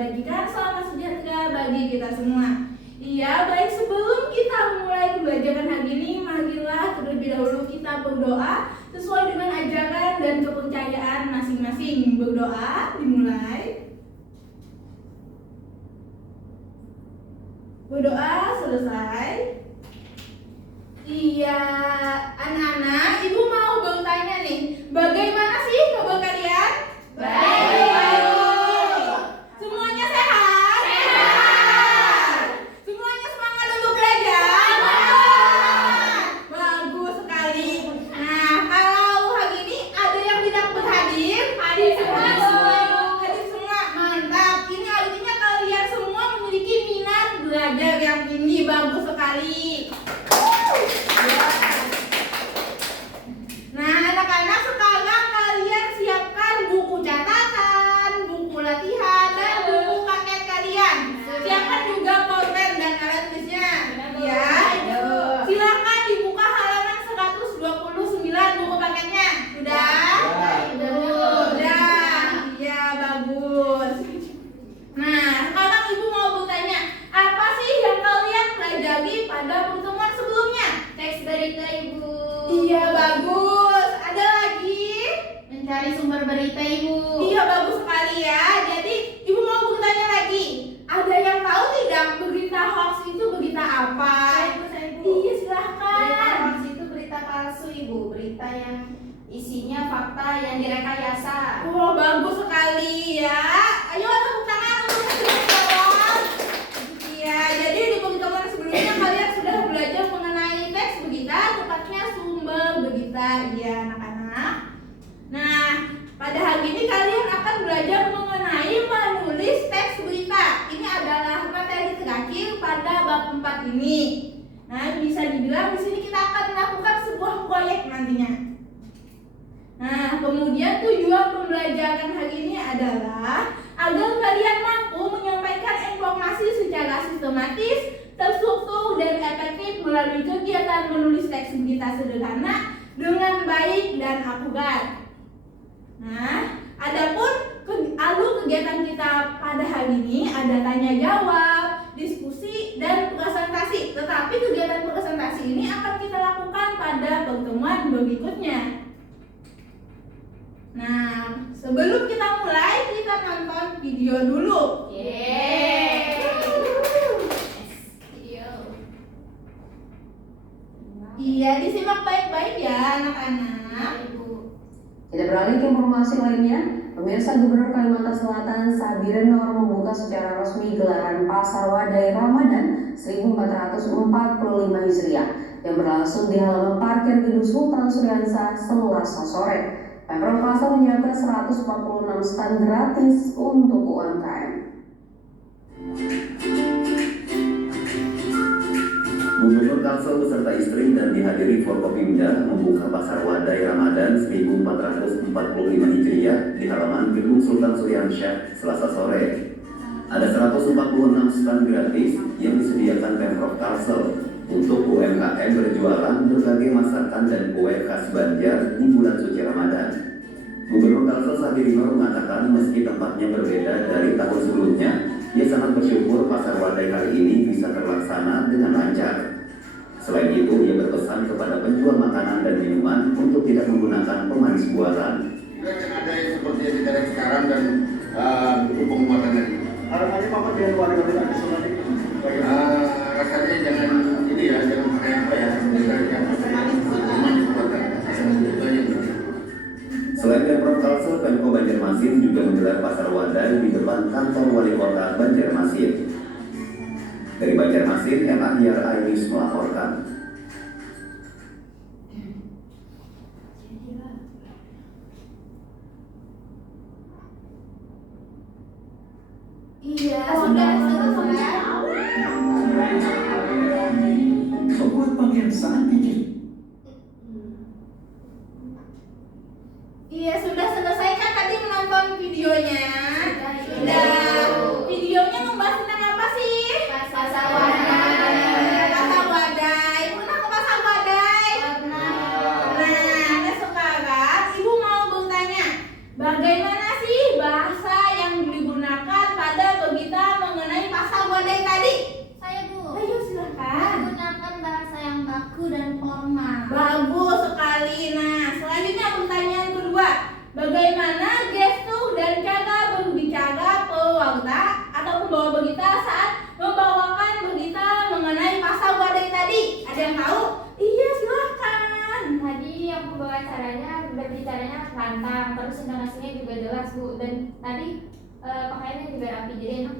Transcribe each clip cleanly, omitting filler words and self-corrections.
bagikan salam sejahtera bagi kita semua. Iya, baik, sebelum kita mulai pembelajaran hari ini, marilah terlebih dahulu kita berdoa sesuai dengan ajaran dan kepercayaan masing-masing. Berdoa, dimulai. Berdoa selesai. Iya, anak-anak, ibu mau bertanya nih, bagaimana sih kabar kalian? Baik. Semuanya sehat? Sehat. Semuanya semangat untuk belajar? Semangat. Bagus sekali. Nah, kalau hari ini ada yang tidak berhadir? Hadir semua. Hadir semua, mantap. Ini artinya kalian semua memiliki minat belajar yang tinggi. Bagus sekali. Nah, anak-anak, sekarang kalian siapkan buku catatan, buku latihan, dan buku paket kalian. Siapkan juga pulpen dan alat tulisnya. Ya, silakan dibuka halaman 129 buku paketnya. Sudah? Sudah. Ya, bagus. Nah, sekarang ibu mau bertanya, apa sih yang kalian pelajari pada pertemuan sebelumnya? Teks berita, Ibu. Iya, bagus. Ada lagi? Mencari sumber berita, Ibu. Iya, bagus sekali ya. Jadi, ibu mau bertanya lagi. Ada yang tahu tidak berita hoax itu berita apa? Saya, Ibu. Iya, silahkan. Berita hoax itu berita palsu, Ibu. Berita yang isinya fakta yang direkayasa. Wah, bagus sekali ya. Ayo, tepuk tangan untuk yang jawab. Iya, jadi di pertemuan sebelumnya kalian sudah belajar mengenai teks berita, tepatnya sumber berita. Iya, anak-anak. Nah, pada hari ini kalian akan belajar mengenai menulis teks berita. Ini adalah materi terakhir pada bab 4 ini. Nah, bisa dibilang di sini kita akan melakukan sebuah proyek nantinya. Nah, kemudian tujuan pembelajaran hari ini adalah agar kalian mampu menyampaikan informasi secara sistematis, terstruktur, dan efektif melalui kegiatan menulis teks berita sederhana dengan baik dan akurat. Nah, adapun alur kegiatan kita pada hari ini ada tanya jawab, diskusi, dan presentasi. Tetapi kegiatan presentasi ini akan kita lakukan pada pertemuan berikutnya. Nah, sebelum kita mulai, kita nonton video dulu. Iya, disimak baik-baik ya anak-anak. Kita beralih ke informasi lainnya. Pemirsa, Gubernur Kalimantan Selatan Sabire Noor membuka secara resmi gelaran Pasar Wadai Ramadan 1445 Hijriah yang berlangsung di halaman parkir Gedung Sultan Suriansa Selasa sore. Pemprov Kalsel menyiapkan 146 stand gratis untuk UMKM. Gubernur Kalsel beserta istri dan dihadiri Forkopimda membuka Pasar Wadai Ramadan 1445 Hijriah di halaman Gedung Sultan Suriansyah Selasa sore. Ada 146 stand gratis yang disediakan Pemprov Kalsel untuk UMKM berjualan berbagai masakan dan kue khas Banjar di bulan suci Ramadan. Gubernur Kalsel Sabire Noor mengatakan meski tempatnya berbeda dari tahun sebelumnya, ia sangat bersyukur Pasar Wadai kali ini bisa terlaksana dengan lancar. Selain itu, ia berpesan kepada penjual makanan dan minuman untuk tidak menggunakan pemanis buatan. Yang ada yang seperti yang kita lihat sekarang dan butuh penguatan lagi. Harapannya Pak dengan warga-warga nasional itu? Rasanya jangan ini ya, jangan pakai apa ya, yang pemanis buatan. Itu aja. Selain Pemprov Kalsel, Pemko Banjarmasin juga menggelar Pasar Wadai di depan kantor Wali Kota Banjarmasin. Dari Banjarmasin, MAHIAR Ainis melaporkan. Iya, sudah selesai. Sobat pemirsa, Iya, sudah selesai kan tadi menonton videonya? Sudah. Videonya membahas tentang apa sih? Pasar Wadai. Pasar Wadai. Pernah ke Pasar Wadai? Nah, sekarang Ibu mau bertanya, bagaimana sih bahasa yang digunakan pada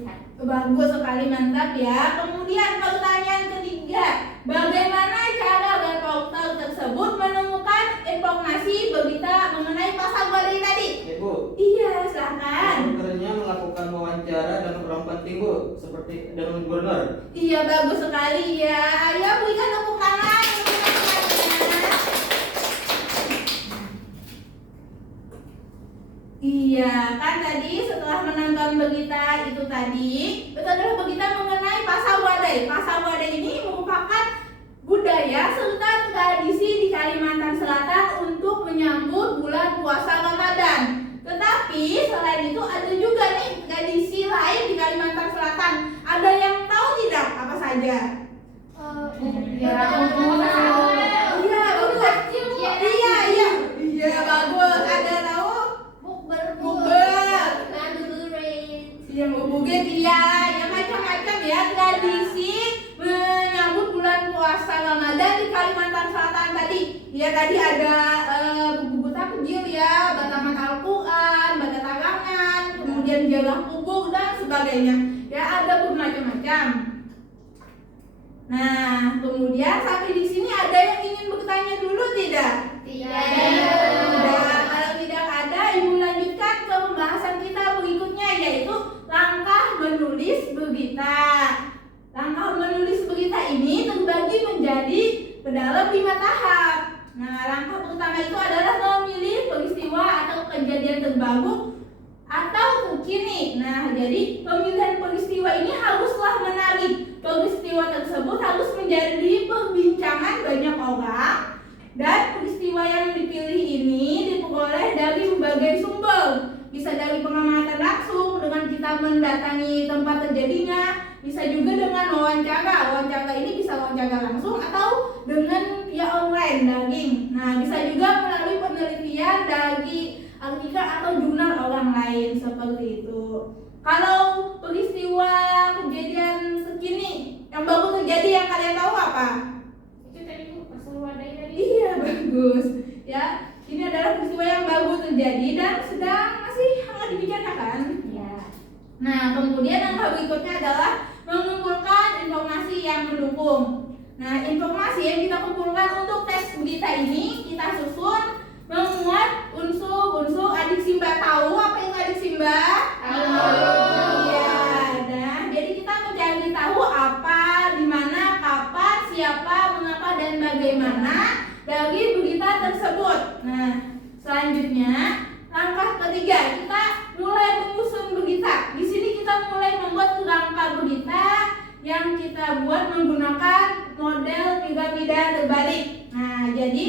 lihat. Bagus sekali, mantap ya. Kemudian pertanyaan ketiga, bagaimana cara agar portal tersebut menemukan informasi berita mengenai pasar wadai tadi? Ibu, Iya, silakan. dokternya melakukan wawancara dengan orang penting, Bu, seperti dengan gubernur. Iya, bagus sekali ya. Ayo berikan tepuk tangan untuk teman-temannya. Iya, kan tadi setelah menonton berita itu tadi, itu adalah berita mengenai pasar wadai. Pasar wadai ini merupakan budaya serta tradisi di Kalimantan Selatan untuk menyambut bulan puasa Ramadan. Tetapi selain itu ada juga nih tradisi lain di Kalimantan Selatan. Ada yang tahu tidak apa saja? Iya, Iya, bagus. Iya, bagus. Ada tahu? Bukber. Iya, bubuget, iya, yang macam-macam ya tradisi menyambut bulan puasa Ramadan di Kalimantan Selatan tadi. Ya tadi ada buku takjil ya, bataman Al-Quran, bata tarangan, kemudian jalah kubur dan sebagainya. Ya ada bermacam-macam. Nah, kemudian sampai di sini ada yang ingin bertanya dulu tidak? Tidak. Kalau tidak ada, Ibu lanjutkan ke pembahasan kita berikutnya, yaitu langkah menulis berita. Langkah menulis berita ini terbagi menjadi ke dalam 5 tahap. Nah, langkah pertama itu adalah memilih peristiwa atau kejadian terbaru atau terkini. Nah, jadi pemilihan peristiwa ini haruslah menarik. Peristiwa tersebut harus menjadi perbincangan banyak orang. Dan peristiwa yang dipilih ini diperoleh dari berbagai sumber. Bisa dari pengamatan langsung dengan kita mendatangi tempat terjadinya, bisa juga dengan wawancara. Wawancara ini bisa wawancara langsung atau dengan via online daring. Nah, bisa juga melalui penelitian dari artikel atau jurnal orang lain seperti itu. Kalau peristiwa kejadian terkini yang baru terjadi yang kalian tahu apa? Itu tadi Bu, pasar wadai tadi. Iya, bagus. Ya, ini adalah peristiwa yang baru terjadi dan sedang masih hangat dibicarakan. Iya. Nah, kemudian langkah berikutnya adalah mengumpulkan informasi yang mendukung. Nah, informasi yang kita kumpulkan untuk teks berita ini kita susun memuat unsur-unsur adik Simba. Tahu apa itu adik Simba? Iya. Nah, jadi kita mencari tahu apa, di mana, kapan, siapa, mengapa dan bagaimana dari berita tersebut. Nah, selanjutnya langkah ketiga kita mulai menyusun berita. Di sini kita mulai membuat kerangka berita yang kita buat menggunakan model piramida terbalik. Nah, jadi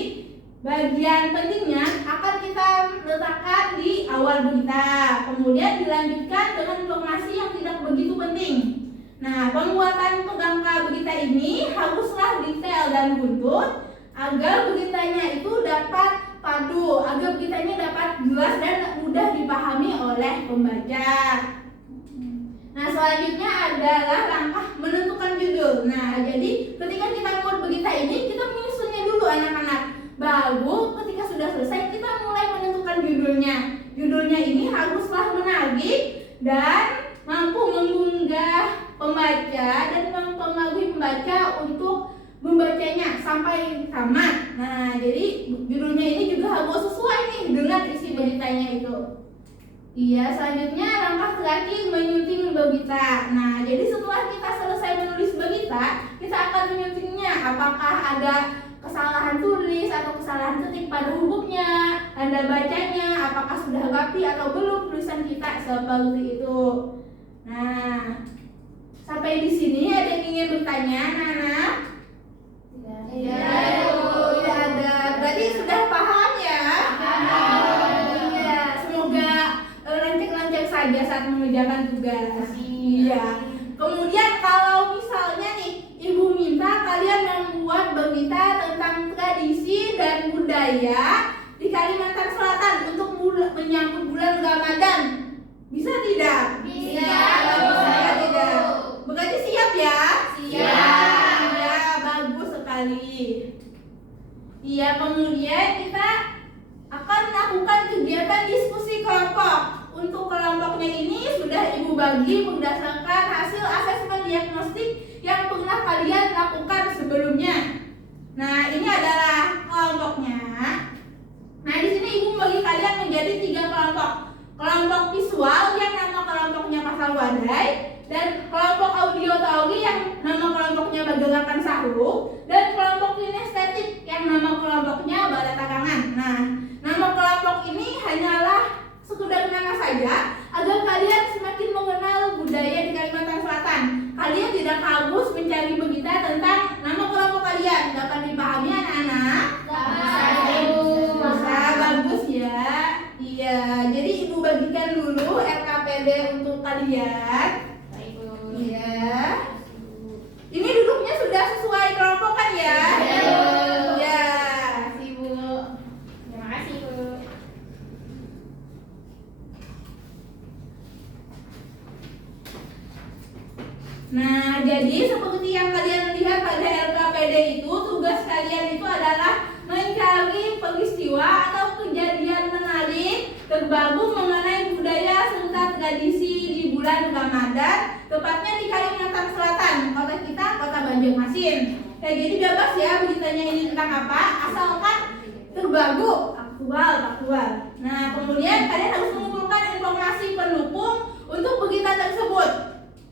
bagian pentingnya akan kita letakkan di awal berita, kemudian dilanjutkan dengan informasi yang tidak begitu penting. Nah, pembuatan kerangka berita ini haruslah detail dan buntut agar beritanya itu dapat padu, agar beritanya dapat jelas dan mudah dipahami oleh pembaca. Nah, selanjutnya adalah langkah menentukan judul. Nah, jadi ketika kita buat berita ini, kita menyusunnya dulu anak-anak. Baru ketika sudah selesai, kita mulai menentukan judulnya. Judulnya ini haruslah menarik dan mampu menggugah pembaca dan mempengaruhi pembaca untuk membacanya sampai tamat. Nah, jadi judulnya ini juga harus sesuai nih dengan isi beritanya itu. Iya, selanjutnya langkah terakhir menyunting berita. Nah, jadi setelah kita selesai menulis berita, kita akan menyuntingnya. Apakah ada kesalahan tulis atau kesalahan ketik pada hurufnya, tanda bacanya, apakah sudah rapi atau belum tulisan kita seperti itu. Nah, sampai di sini ada yang ingin bertanya, Nana? Tidak ada. Berarti sudah paham ya? Iya. Semoga lancar-lancar saja saat mengerjakan tugas. Iya. Kemudian kalau misalnya nih Ibu minta kalian membuat berita tentang tradisi dan budaya di Kalimantan Selatan untuk menyambut bulan Ramadan, bisa tidak? Bisa. Bisa tidak? Berarti siap ya? Siap. Ya, bagus sekali. Iya, kemudian kita akan melakukan kegiatan diskusi kelompok. Untuk kelompoknya ini sudah Ibu bagi berdasarkan hasil asesmen diagnostik yang pernah kalian lakukan sebelumnya. Nah, ini adalah kelompoknya. Nah, di sini ibu membagi kalian menjadi 3 kelompok. Kelompok visual yang nama kelompoknya pasar wadai, dan kelompok audio tauri yang nama kelompoknya bagelakan sahur, dan kelompok kinestetik yang nama kelompoknya balata kangen. Nah, nama kelompok ini hanyalah sekedar nama saja agar kalian semakin mengenal budaya di Kalimantan Selatan. Kalian tidak harus mencari berita tentang nama kelompok kalian. Dapat dipahami anak-anak? Bisa, bagus ya. Iya, jadi ibu bagikan dulu RKPD untuk kalian. Iya. Ini duduknya sudah sesuai kelompok kan ya? Ya. Terima kasih, Bu. Nah, jadi seperti yang kalian lihat pada LKPD itu, tugas kalian itu adalah mencari peristiwa atau kejadian menarik terbaru mengenai budaya serta tradisi di bulan Ramadan, tepatnya di Kalimantan Selatan, kota kita, kota Banjarmasin. Nah, jadi bebas ya beritanya ini tentang apa, asalkan terbaru, aktual. Nah, kemudian kalian harus mengumpulkan informasi pendukung untuk berita tersebut.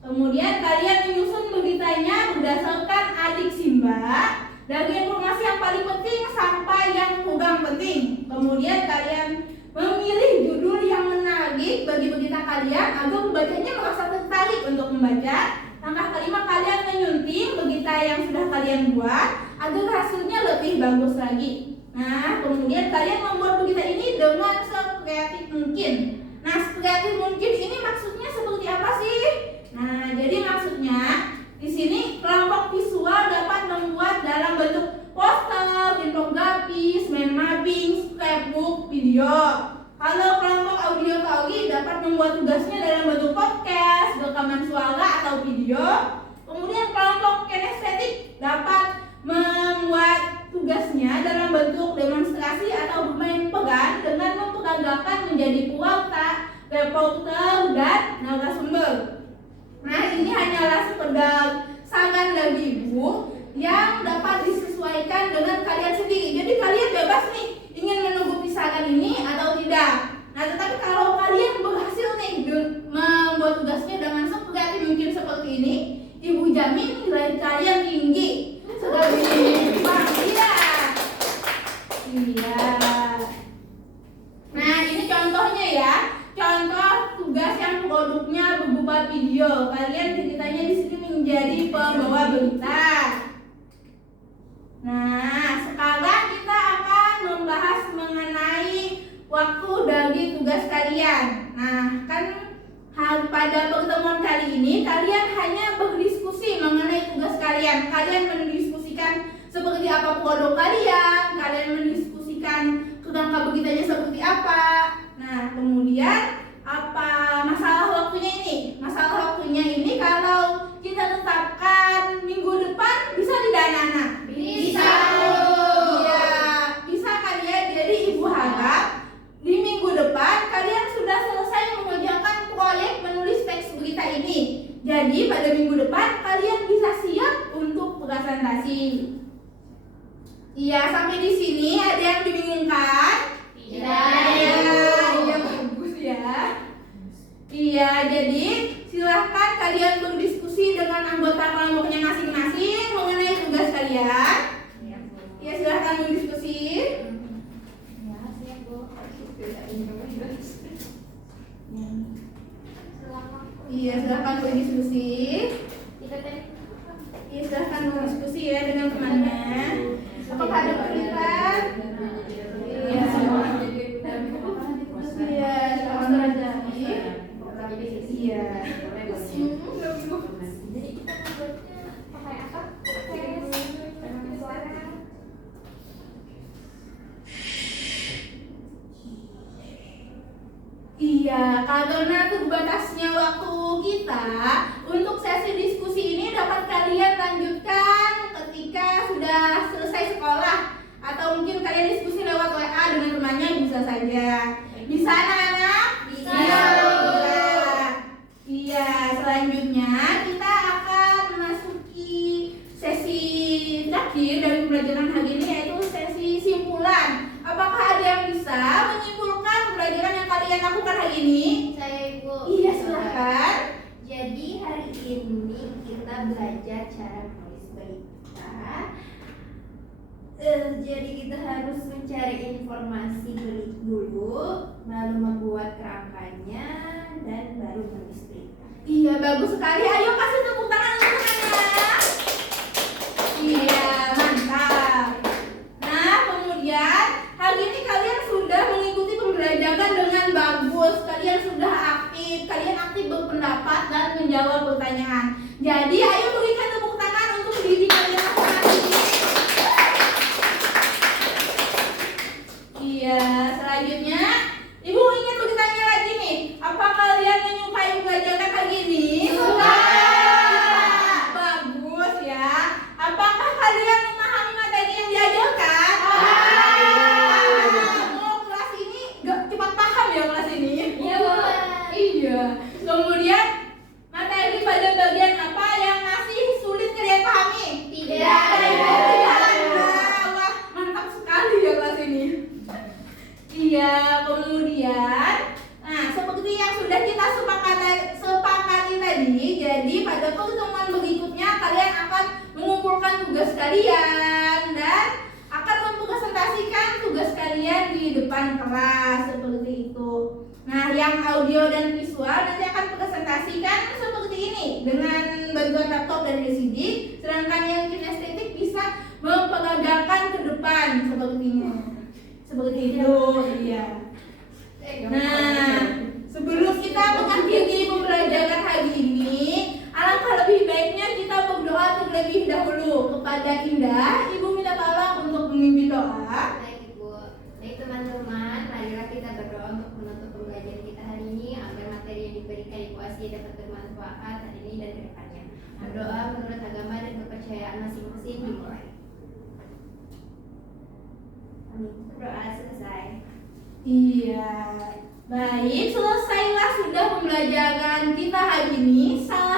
Kemudian kalian menyusun beritanya berdasarkan adik Simba, dari informasi yang paling penting sampai yang kurang penting. Kemudian kalian memilih judul yang menarik bagi berita kalian agar pembacanya merasa tertarik untuk membaca. Langkah kelima, kalian menyunting berita yang sudah kalian buat agar hasilnya lebih bagus lagi. Nah, kemudian kalian membuat berita ini dengan sekreatif mungkin. Nah, sekreatif mungkin ini maksudnya seperti apa sih? Nah, jadi maksudnya di sini kelompok visual dapat membuat dalam bentuk poster, infografis, mind mapping, scrapbook, video. Kalau kelompok audio tauri dapat membuat tugasnya dalam bentuk podcast, rekaman suara atau video. Kemudian kelompok kinestetik dapat membuat tugasnya dalam bentuk demonstrasi atau bermain peran dengan memperagakan menjadi pewarta, reporter, dan narasumber. Nah, ini hanyalah sekedar saran dari ibu yang dapat disesuaikan dengan kalian sendiri. Jadi kalian bebas nih ingin menunggu saran ini atau tidak. Nah, tetapi kalau kalian berhasil nih membuat tugasnya dengan sekreatif mungkin seperti ini, ibu jamin nilai kalian tinggi. Sudah tidak? Iya. Nah, ini contohnya ya. Contoh tugas yang produknya berupa video. Kalian ceritanya di sini menjadi pembawa berita. Nah, sekarang kita akan membahas mengenai waktu dari tugas kalian. Nah, kan pada pertemuan kali ini kalian hanya berdiskusi mengenai tugas kalian. Kalian mendiskusikan seperti apa produk kalian mendiskusikan kerangka beritanya seperti apa. Nah, kemudian apa masalah waktunya ini? Masalah waktunya ini kalau kita tetapkan minggu depan bisa tidak anak-anak? Bisa. Iya, bisa kan ya? Jadi ibu harap di minggu depan kalian sudah selesai mengerjakan proyek menulis teks berita ini. Jadi pada minggu depan kalian bisa siap untuk presentasi. Iya, sampai di sini ada yang dibingungkan? Iya, bagus ya. Iya, jadi silahkan kalian berdiskusi dengan anggota kelompoknya masing-masing mengenai tugas kalian. Ya, silahkan berdiskusi. Iya, silahkan berdiskusi. Iya, silahkan berdiskusi ya dengan temannya. Apakah ada pertanyaan? Iya, iya, selamat terjadi. Iya. Jadi kita membuatnya pakai apa? Dengan suara. Iya, karena terbatasnya waktu kita untuk sesi diskusi ini dapat kalian lanjutkan ketika sudah selesai sekolah, atau mungkin kalian diskusi lewat WA dengan temannya, bisa saja. Bisa anak-anak? Bisa. Iya, selanjutnya kita akan memasuki sesi terakhir dari pembelajaran hari ini, yaitu sesi simpulan. Apakah ada yang bisa menyimpulkan pembelajaran yang kalian lakukan hari ini? Saya Ibu. Iya, silakan. Jadi hari ini kita belajar cara menulis berita. Jadi kita harus mencari informasi dulu, baru membuat kerangkanya, dan baru menulis berita. Iya, bagus sekali. Ayo kasih tepuk tangan untuk temannya. Iya, mantap. Nah, kemudian hari ini kalian sudah mengikuti pembelajaran dengan bagus. Kalian sudah aktif, kalian aktif berpendapat dan menjawab pertanyaan. Jadi, ayo berikan tepuk tangan untuk diri kalian masing-masing. Iya, selanjutnya Ibu ingin bertanya lagi nih, apa kalian menyukai pembelajaran hari ini? Suka. Bagus ya. Apakah kalian memahami materi yang diajarkan? Oh, kelas ini gak cepat paham ya kelas ini? Iya, Bu. Iya. Kemudian materi pada bagian apa yang masih sulit kalian pahami? Tidak. Wah, mantap sekali ya kelas ini. Iya, kemudian nah seperti yang sudah kita sepakati tadi, jadi pada pertemuan berikutnya kalian akan mengumpulkan tugas kalian dan akan mempresentasikan tugas kalian di depan kelas seperti itu. Nah, yang audio dan visual nanti akan presentasikan seperti ini dengan bantuan laptop dan LCD, sedangkan yang kinestetik bisa memperagakan ke depan sepertinya. Seperti itu, iya. Nah, sebelum kita mengakhiri pembelajaran hari ini, alangkah lebih baiknya kita berdoa terlebih dahulu kepada Indah. Ibu minta tolong untuk memimpin doa. Baik Ibu. Baik teman-teman, marilah kita berdoa untuk menutup pembelajaran kita hari ini agar materi yang diberikan Ibu Asih dapat bermanfaat hari ini dan ke depannya. Berdoa menurut agama dan kepercayaan masing-masing dimulai. Amin. Doa selesai. Iya. Baik, selesailah sudah pembelajaran kita hari ini. Salam